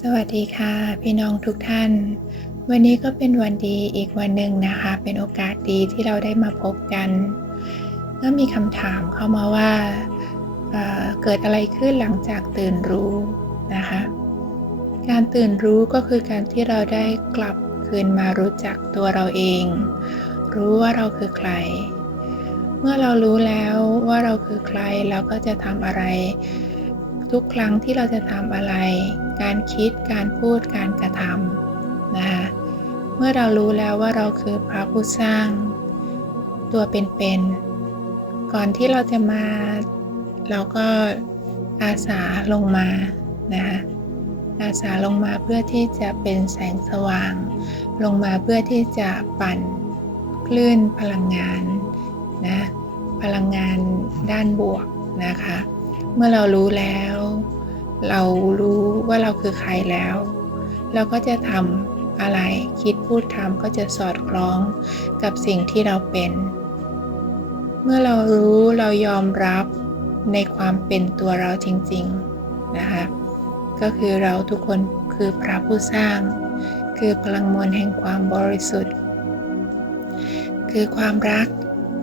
สวัสดีค่ะ พี่น้องทุกท่าน วันนี้ก็เป็นวันดีอีกวันหนึ่งนะคะ เป็นโอกาสดีที่เราได้มาพบกัน ก็มีคำถามเข้ามาว่าเเกิดอะไรขึ้นหลังจากตื่นรู้นะคะ การตื่นรู้ก็คือการที่เราได้กลับคืนมารู้จักตัวเราเอง รู้ว่าเราคือใคร เมื่อเรารู้แล้วว่าเราคือใครเราก็จะทำอะไร ทุกครั้งที่เราจะทำอะไร การคิดการพูดการกระทำนะคะเมื่อเรารู้แล้วว่าเราคือพระผู้สร้าง ตัวเป็นๆก่อนที่เราจะมา เราก็อาสาลงมานะคะอาสาลงมาเพื่อที่จะเป็นแสงสว่าง ลงมาเพื่อที่จะปั่นคลื่นพลังงานนะพลังงานด้านบวกนะคะ เมื่อเรารู้แล้ว เรารู้ว่าเราคือใครแล้ว เราก็จะทำอะไรคิดพูดทำก็จะสอดคล้องกับสิ่งที่เราเป็น เมื่อเรารู้เรายอมรับในความเป็นตัวเราจริง ๆ นะคะ ก็คือเราทุกคนคือพระผู้สร้าง คือพลังมวลแห่งความบริสุทธิ์ คือความรัก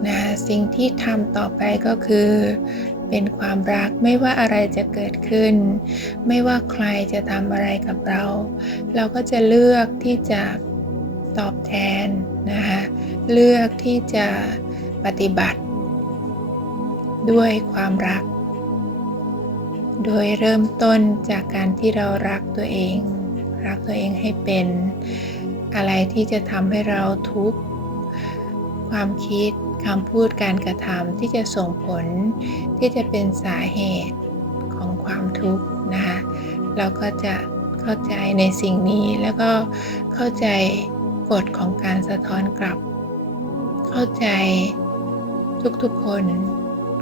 นะสิ่งที่ทำต่อไปก็คือ เป็นความรักไม่ว่าอะไรจะเกิดขึ้น ไม่ว่าใครจะทำอะไรกับเรา เราก็จะเลือกที่จะตอบแทนนะคะเลือกที่จะปฏิบัติ ด้วยความรัก โดยเริ่มต้นจากการที่เรารักตัวเอง รักตัวเองให้เป็นอะไรที่จะทำให้เราทุกข์ความคิด คำพูดการกระทำที่จะส่งผลที่จะเป็นสาเหตุของความทุกข์นะคะเราก็จะเข้าใจในสิ่งนี้แล้วก็เข้าใจกฎของการสะท้อนกลับ เข้าใจทุกๆคน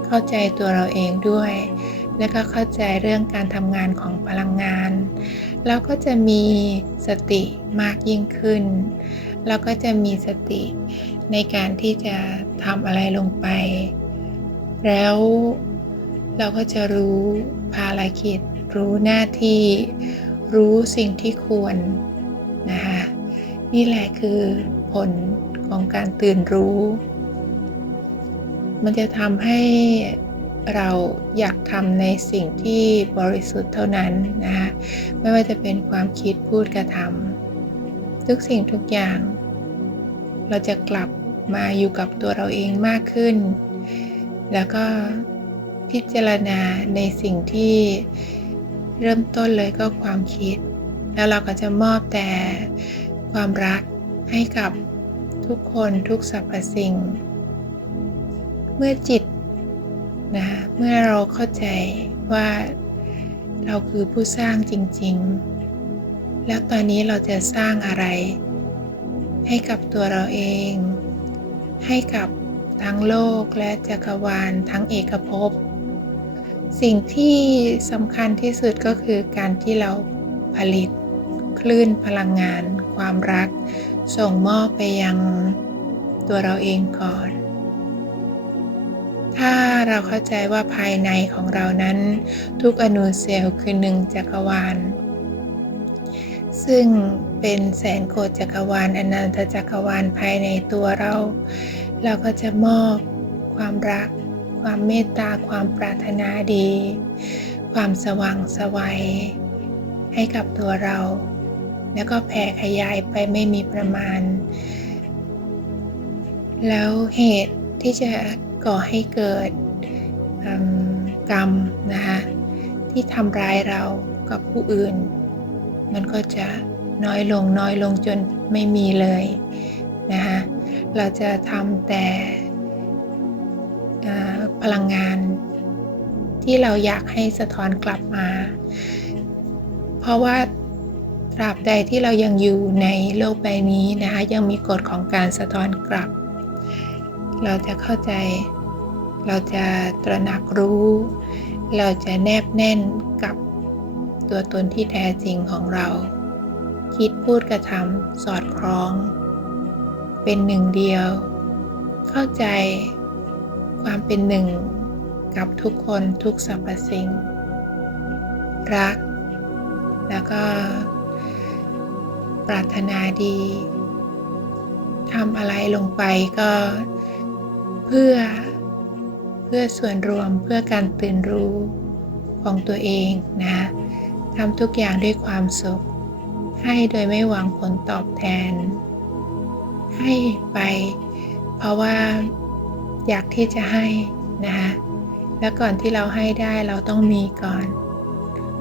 เข้าใจตัวเราเองด้วย และก็เข้าใจเรื่องการทำงานของพลังงาน เราก็จะมีสติมากยิ่งขึ้น เราก็จะมีสติ ในการที่จะทำอะไรลงไป แล้วเราก็จะรู้ภารกิจ รู้หน้าที่ รู้สิ่งที่ควรนะคะนี่แหละคือผลของการตื่นรู้ มันจะทำให้เราอยากทำในสิ่งที่บริสุทธิ์เท่านั้นนะคะไม่ว่าจะเป็นความคิดพูดกระทำทุกสิ่งทุกอย่าง เราจะกลับมาอยู่กับตัวเราเองมากขึ้น แล้วก็พิจารณาในสิ่งที่เริ่มต้นเลยก็ความคิด แล้วเราก็จะมอบแต่ความรักให้กับทุกคนทุกสรรพสิ่ง เมื่อจิตนะเมื่อเราเข้าใจว่าเราคือผู้สร้างจริง ๆ แล้วตอนนี้เราจะสร้างอะไร ให้กับตัวเราเอง ให้กับทั้งโลกและจักรวาลทั้งเอกภพ สิ่งที่สำคัญที่สุดก็คือการที่เราผลิตคลื่นพลังงาน ความรัก ส่งมอบไปยังตัวเราเองก่อน ถ้าเราเข้าใจว่าภายในของเรานั้น ทุกอนุเซลล์คือหนึ่งจักรวาล ซึ่งเป็นแสนโกฏจักรวาลอนันตจักรวาลภายในตัวเรา เราก็จะมอบความรัก ความเมตตา ความปรารถนาดี ความสว่างสวัย ให้กับตัวเรา แล้วก็แผ่ขยายไปไม่มีประมาณ แล้วเหตุที่จะก่อให้เกิดกรรมนะคะที่ทำร้ายเรากับผู้อื่น มันก็จะน้อยลงน้อยลงจนไม่มีเลยนะคะเราจะทำแต่พลังงานที่เราอยากให้สะท้อนกลับมา เพราะว่าตราบใดที่เรายังอยู่ในโลกใบนี้นะคะยังมีกฎของการสะท้อนกลับ เราจะเข้าใจ เราจะตระหนักรู้ เราจะแนบแน่น ตัวตนที่แท้จริงของเรา คิดพูดกระทำสอดคล้อง เป็นหนึ่งเดียว เข้าใจ ความเป็นหนึ่ง กับทุกคนทุกสรรพสิ่ง รัก แล้วก็ ปรารถนาดีทำอะไรลงไปก็ เพื่อ เพื่อส่วนรวมเพื่อการตื่นรู้ของตัวเองนะ ทำทุกอย่างด้วยความสุข ให้โดยไม่หวังผลตอบแทน ให้ไปเพราะว่าอยากที่จะให้นะคะแล้วก่อนที่เราให้ได้เราต้องมีก่อน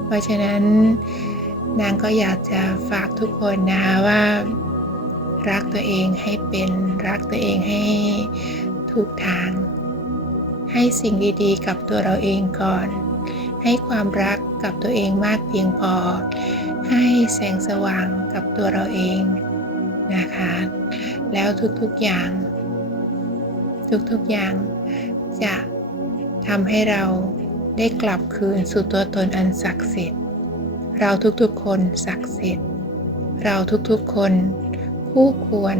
เพราะฉะนั้นนางก็อยากจะฝากทุกคนนะคะว่า รักตัวเองให้เป็นรักตัวเองให้ถูกทาง ให้สิ่งดีๆ กับตัวเราเองก่อน ให้ความรักกับตัวเองมากเพียงพอ ให้แสงสว่างกับตัวเราเองนะคะ แล้วทุกๆอย่าง ทุกๆอย่างจะทำให้เราได้กลับคืนสู่ตัวตนอันศักดิ์สิทธิ์ เราทุกๆคนศักดิ์สิทธิ์ เราทุกๆคนคู่ควร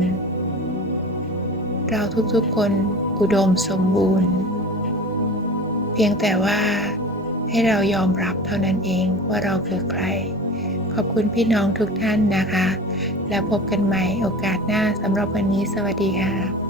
เราทุกๆคนอุดมสมบูรณ์ เพียงแต่ว่า ให้เรายอมรับเท่านั้นเองว่าเราคือใคร ขอบคุณพี่น้องทุกท่านนะคะ แล้วพบกันใหม่โอกาสหน้าสำหรับวันนี้สวัสดีค่ะ